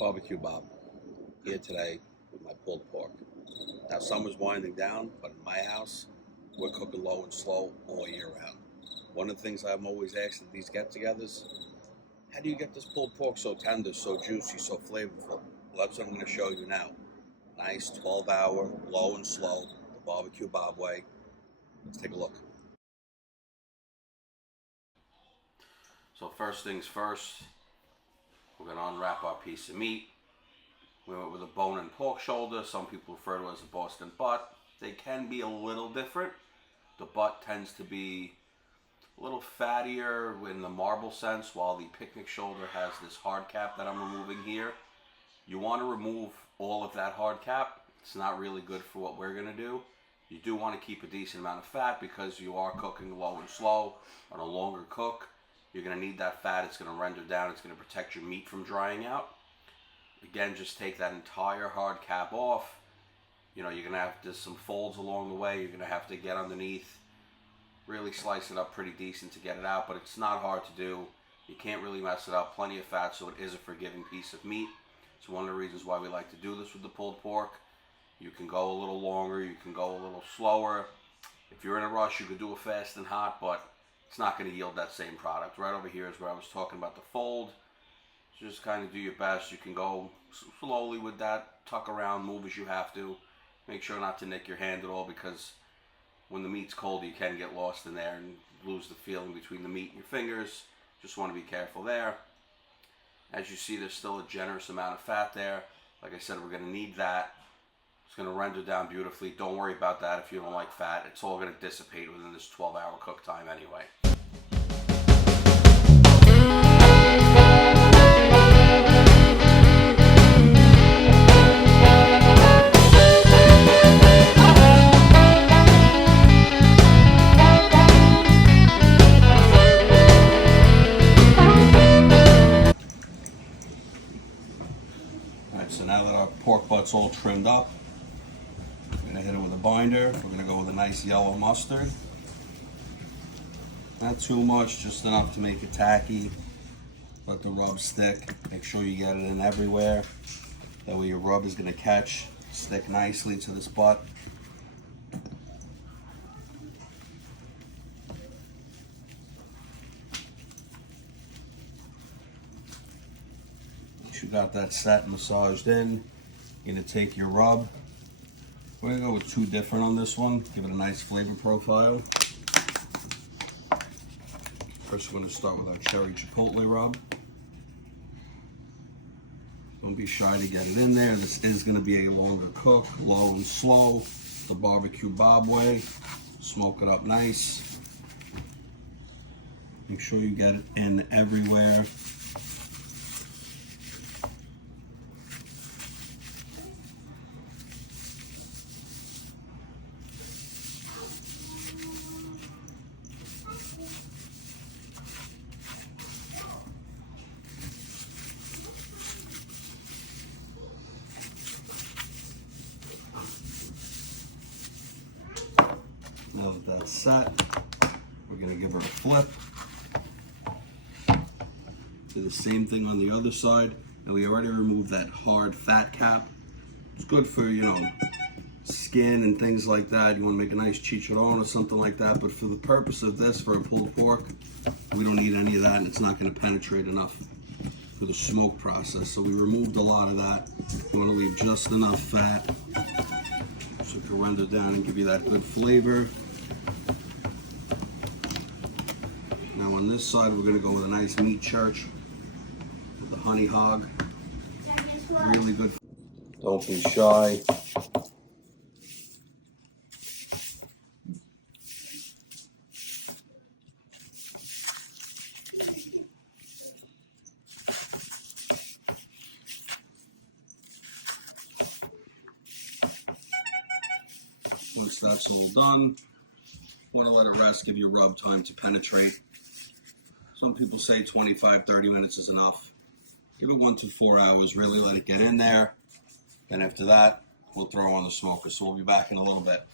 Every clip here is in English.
Barbecue Bob here today with my pulled pork. Now summer's winding down, but in my house, we're cooking low and slow all year round. One of the things I'm always asked at these get-togethers, how do you get this pulled pork so tender, so juicy, so flavorful? Well, that's what I'm going to show you now. Nice 12-hour, low and slow, the Barbecue Bob way. Let's take a look. So first things first, we're going to unwrap our piece of meat. We went with a bone and pork shoulder. Some people refer to it as a Boston butt. They can be a little different. The butt tends to be a little fattier in the marble sense, while the picnic shoulder has this hard cap that I'm removing here. You want to remove all of that hard cap. It's not really good for what we're going to do. You do want to keep a decent amount of fat because you are cooking low and slow on a longer cook. You're going to need that fat. It's going to render down. It's going to protect your meat from drying out. Again, just take that entire hard cap off. You know, you're going to have to, some folds along the way. You're going to have to get underneath, really slice it up pretty decent to get it out, but it's not hard to do. You can't really mess it up. Plenty of fat, so it is a forgiving piece of meat. It's one of the reasons why we like to do this with the pulled pork. You can go a little longer. You can go a little slower. If you're in a rush, you could do it fast and hot, but it's not going to yield that same product. Right over here is where I was talking about the fold. Just kind of do your best. You can go slowly with that, tuck around, move as you have to. Make sure not to nick your hand at all, because when the meat's cold you can get lost in there and lose the feeling between the meat and your fingers. Just want to be careful there. As you see, there's still a generous amount of fat there. Like I said, we're going to need that. It's going to render down beautifully. Don't worry about that if you don't like fat. It's all going to dissipate within this 12-hour cook time anyway. So now that our pork butt's all trimmed up, we're going to hit it with a binder. We're going to go with a nice yellow mustard. Not too much, just enough to make it tacky. Let the rub stick. Make sure you get it in everywhere. That way your rub is going to stick nicely to this butt. You got that set massaged in. You're going to take your rub. We're going to go with two different on this one. Give it a nice flavor profile. First, we're going to start with our cherry chipotle rub. Don't be shy to get it in there. This is going to be a longer cook, low and slow, the Barbecue Bob way. Smoke it up nice. Make sure you get it in everywhere. Now that that's set, we're going to give her a flip. Do the same thing on the other side. And we already removed that hard fat cap. It's good for, you know, skin and things like that. You want to make a nice chicharron or something like that. But for the purpose of this, for a pulled pork, we don't need any of that, and it's not going to penetrate enough for the smoke process. So we removed a lot of that. You want to leave just enough fat so it can render down and give you that good flavor. Now on this side, we're going to go with a nice meat church with the honey hog. Really good. Don't be shy. Once that's all done, you want to let it rest, give your rub time to penetrate. Some people say 25-30 minutes is enough. Give it 1 to 4 hours, really let it get in there. Then after that, we'll throw on the smoker. So we'll be back in a little bit.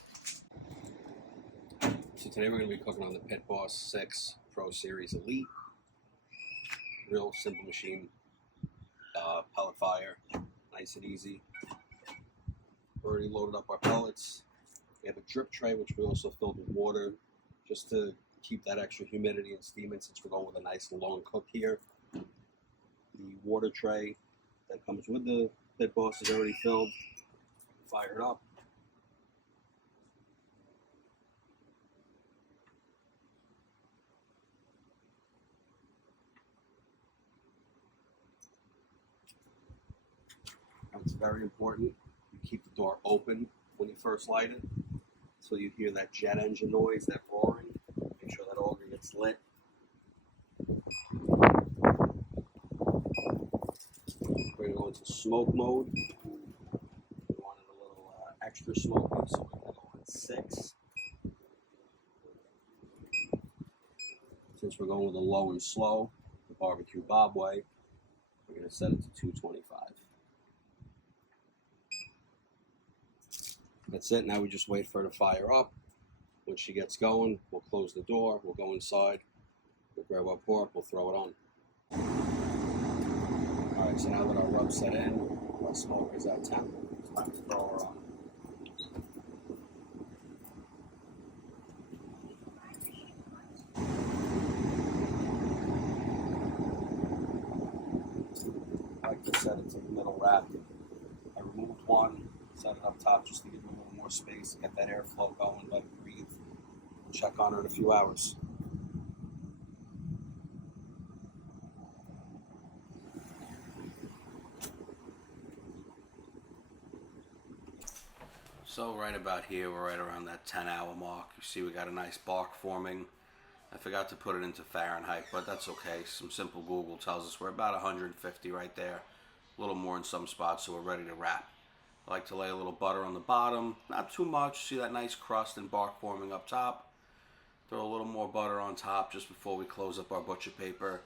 So today we're going to be cooking on the Pit Boss 6 Pro Series Elite. Real simple machine. pellet fire, nice and easy. Already loaded up our pellets. We have a drip tray, which we also filled with water, just to keep that extra humidity and steam in, since we're going with a nice long cook here. The water tray that comes with the pit boss is already filled, fired up. Now it's very important you keep the door open when you first light it, so you hear that jet engine noise, that roaring. Make sure that auger gets lit. We're going to go into smoke mode. We wanted a little extra smoky, so we're going to go on 6. Since we're going with a low and slow, the barbecue Bob way, we're going to set it to 225. That's it. Now we just wait for her to fire up. When she gets going, we'll close the door, we'll go inside, we'll grab our pork, we'll throw it on. Alright, so now that our rub's set in, our smoke is at temp, it's time to throw her on. I like to set it to the middle rack. I removed one, set it up top just to give it a little more space, get that airflow going, let it breathe. We'll check on her in a few hours. So right about here, we're right around that 10-hour mark. You see we got a nice bark forming. I forgot to put it into Fahrenheit, but that's okay. Some simple Google tells us we're about 150 right there. A little more in some spots, so we're ready to wrap. I like to lay a little butter on the bottom, not too much. See that nice crust and bark forming up top? Throw a little more butter on top just before we close up our butcher paper.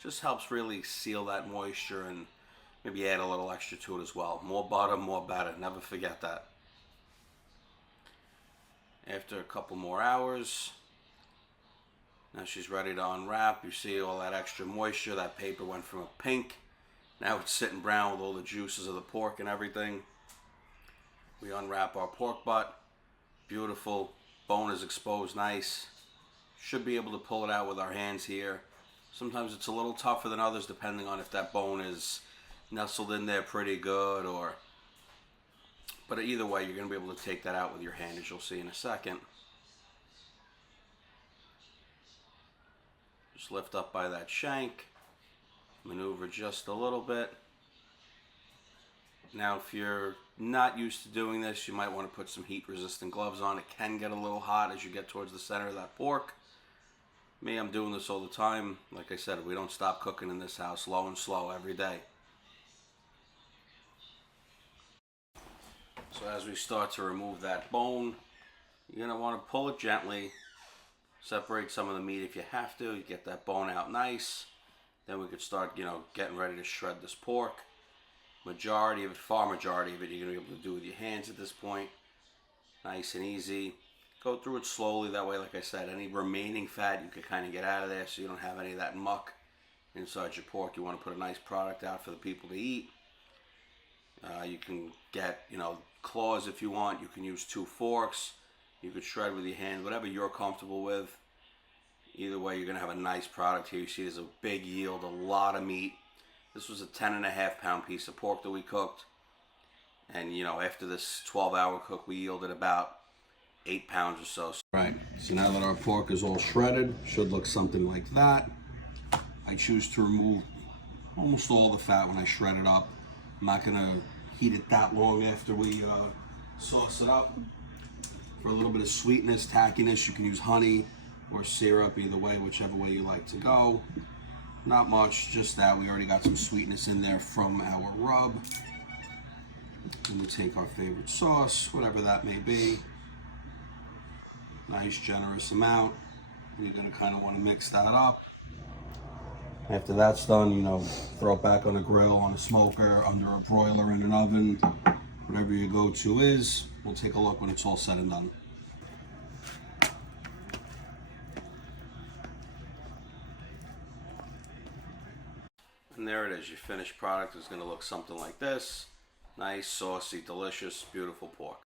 Just helps really seal that moisture and maybe add a little extra to it as well. More butter, more better. Never forget that. After a couple more hours, now she's ready to unwrap. You see all that extra moisture. That paper went from a pink. Now it's sitting brown with all the juices of the pork and everything. We unwrap our pork butt. Beautiful. Bone is exposed nice. Should be able to pull it out with our hands here. Sometimes it's a little tougher than others depending on if that bone is nestled in there pretty good or... But either way, you're going to be able to take that out with your hand, as you'll see in a second. Just lift up by that shank. Maneuver just a little bit. Now, if you're not used to doing this, you might want to put some heat-resistant gloves on. It can get a little hot as you get towards the center of that pork. Me, I'm doing this all the time. Like I said, we don't stop cooking in this house, low and slow, every day. So as we start to remove that bone, you're going to want to pull it gently. Separate some of the meat if you have to. You get that bone out nice. Then we could start, getting ready to shred this pork. Majority of it, far majority of it, you're going to be able to do with your hands at this point. Nice and easy. Go through it slowly. That way, like I said, any remaining fat you can kind of get out of there so you don't have any of that muck inside your pork. You want to put a nice product out for the people to eat. You can get, claws if you want. You can use 2 forks. You could shred with your hand, whatever you're comfortable with. Either way, you're going to have a nice product here. You see there's a big yield, a lot of meat. This was a 10.5 pound piece of pork that we cooked. And, after this 12-hour cook, we yielded about 8 pounds or so. Right, so now that our pork is all shredded, should look something like that. I choose to remove almost all the fat when I shred it up. I'm not going to heat it that long after we sauce it up. For a little bit of sweetness, tackiness, you can use honey or syrup, either way, whichever way you like to go. Not much, just that. We already got some sweetness in there from our rub. And we take our favorite sauce, whatever that may be. Nice, generous amount. You're going to kind of want to mix that up. After that's done, throw it back on a grill, on a smoker, under a broiler, in an oven, whatever your go-to is. We'll take a look when it's all said and done. And there it is. Your finished product is going to look something like this. Nice, saucy, delicious, beautiful pork.